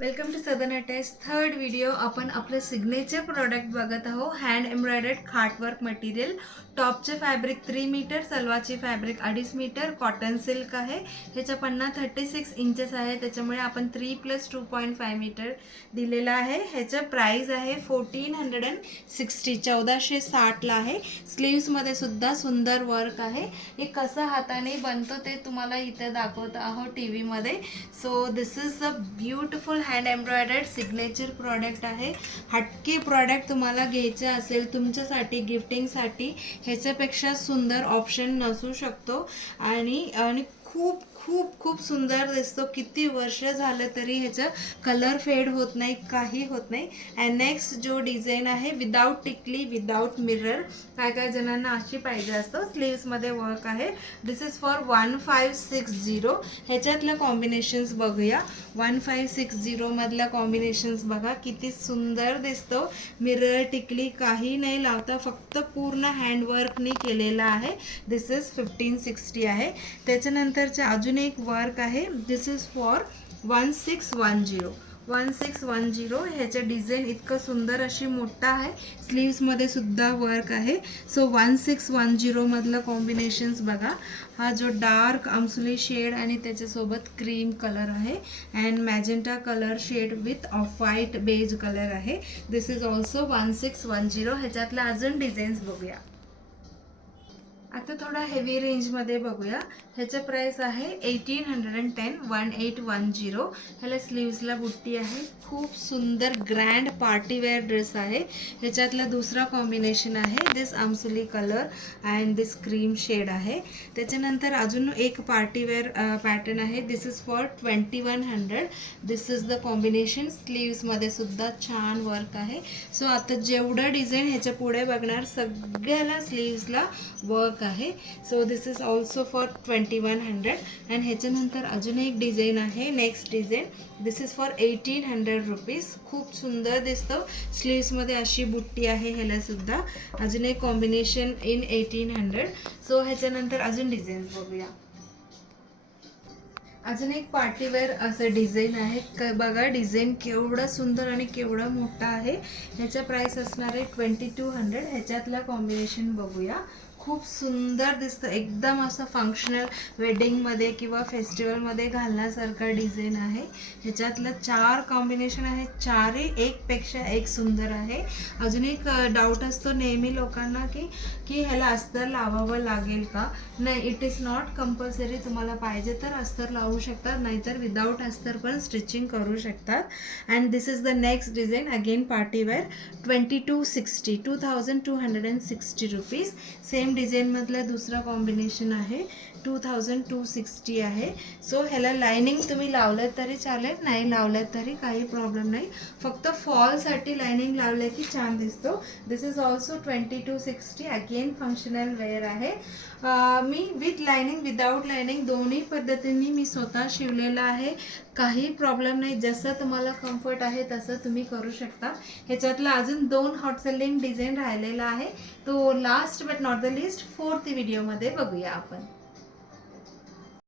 Welcome to Sadan attach third video आपण आपलं signature product बघत आहोत. हँड एम्ब्रॉयडर्ड खाटवर्क मटेरियल टॉपचे फॅब्रिक थ्री मीटर सलवाचे फॅब्रिक अडीच मीटर कॉटन सिल्क आहे. ह्याच्या पन्ना थर्टी सिक्स इंचेस आहे. त्याच्यामुळे आपण three plus two point five metre दिलेला आहे. ह्याचं प्राईज आहे फोर्टीन हंड्रेड अँड सिक्स्टी चौदाशे साठला आहे. स्लीव्समध्ये सुद्धा सुंदर वर्क आहे. हे कसं हाताने बनतो ते तुम्हाला इथे दाखवत आहोत टी व्हीमध्ये so this is a beautiful hand embroidered signature product आहे. हटके प्रॉडक्ट तुम्हाला घ्यायचे असेल तुमच्यासाठी गिफ्टिंगसाठी ह्याच्यापेक्षा सुंदर ऑप्शन नसू शकतो. आणि आणि खूप खूप खूप सुंदर दिसतो. किती वर्ष झालं तरी ह्याचं कलर फेड होत नाही काही होत नाही. अँड नेक्स्ट जो डिझाईन आहे विदाऊट टिकली विदाऊट मिरर काय काय जणांना अशी पाहिजे असतं. स्लीव्समध्ये वर्क आहे. This is for one five six zero ह्याच्यातलं combinations बघूया. वन फाईव्ह सिक्स झिरोमधला कॉम्बिनेशन्स बघा. किती सुंदर दिसतो. मिरर टिकली काही नाही लावता. फक्त पूर्ण हँडवर्कनी केलेला आहे. दिस इज फिफ्टीन सिक्स्टी आहे. त्याच्यानंतरचे अजून एक वर्क आहे. This is for one six one zero one six one zero ह्याचं डिझाईन इतकं सुंदर अशी मोठा आहे. स्लीव्समध्ये सुद्धा वर्क आहे. सो वन सिक्स वन झिरोमधलं कॉम्बिनेशन्स बघा. हा जो डार्क आमसुली शेड आणि त्याच्यासोबत क्रीम कलर आहे. And magenta colour shade with off white beige colour आहे. This is also one six one zero ह्याच्यातलं अजून डिझाईन्स बघूया. आता थोडा हेवी रेंजमध्ये बघूया. ह्याचं प्राईस आहे eighteen hundred and ten one eight one zero ह्याला स्लीव्सला बुट्टी आहे. खूप सुंदर ग्रँड पार्टीवेअर ड्रेस आहे. ह्याच्यातला दुसरा कॉम्बिनेशन आहे. This आमसुली colour and this cream shade आहे. त्याच्यानंतर अजून एक पार्टीवेअर पॅटर्न आहे. This is for twenty one hundred this is the combination स्लीव्समध्ये सुद्धा छान वर्क आहे. सो आता जेवढं डिझाईन ह्याच्या पुढे बघणार सगळ्याला स्लीव्सला वर्क आहे. So this is also for twenty one hundred and ह्याच्यानंतर अजून एक डिझाईन आहे next design this is for eighteen hundred rupees खूप सुंदर दिसतं. स्लीव्समध्ये अशी बुट्टी आहे ह्याला सुद्धा. अजून एक combination in eighteen hundred so ह्याच्यानंतर अजून डिझाईन्स बघूया. अजून एक पार्टीवेअर असं डिझाईन आहे. क बघा डिझाईन केवढं सुंदर आणि केवढं मोठा आहे. ह्याचा प्राईस असणार आहे ट्वेंटी टू हंड्रेड ह्याच्यातलं कॉम्बिनेशन बघूया. खूप सुंदर दिसतं. एकदम असं फंक्शनल वेडिंगमध्ये किंवा फेस्टिवलमध्ये घालण्यासारखं डिझाईन आहे. ह्याच्यातलं चार कॉम्बिनेशन आहे. चारही एकपेक्षा एक सुंदर आहे. अजून एक डाऊट असतो नेहमी लोकांना की की ह्याला अस्तर लावावं लागेल का? नाही इट इज नॉट कंपल्सरी तुम्हाला पाहिजे तर अस्तर लावू शकतात नाहीतर विदाऊट अस्तर पण स्टिचिंग करू शकतात. And this is the next design again party wear twenty two sixty two thousand two hundred and sixty rupees same डिझाईनमधलं दुसरं कॉम्बिनेशन आहे. टू थाउजंड टू सिक्स्टी आहे. सो ह्याला लायनिंग तुम्ही लावलं तरी चालेल नाही लावलं तरी काही प्रॉब्लेम नाही. फक्त फॉलसाठी लायनिंग लावलं की छान दिसतो. This is also twenty two sixty again functional wear आहे. मी विथ लायनिंग विदाऊट लायनिंग दोन्ही पद्धतींनी मी स्वतः शिवलेलं आहे. काही प्रॉब्लेम नाही. जसं तुम्हाला कम्फर्ट आहे तसं तुम्ही करू शकता. ह्याच्यातलं अजून दोन हॉट सेलिंग डिझाईन राहिलेला आहे. तो last but not the least fourth व्हिडिओमध्ये बघूया आपण.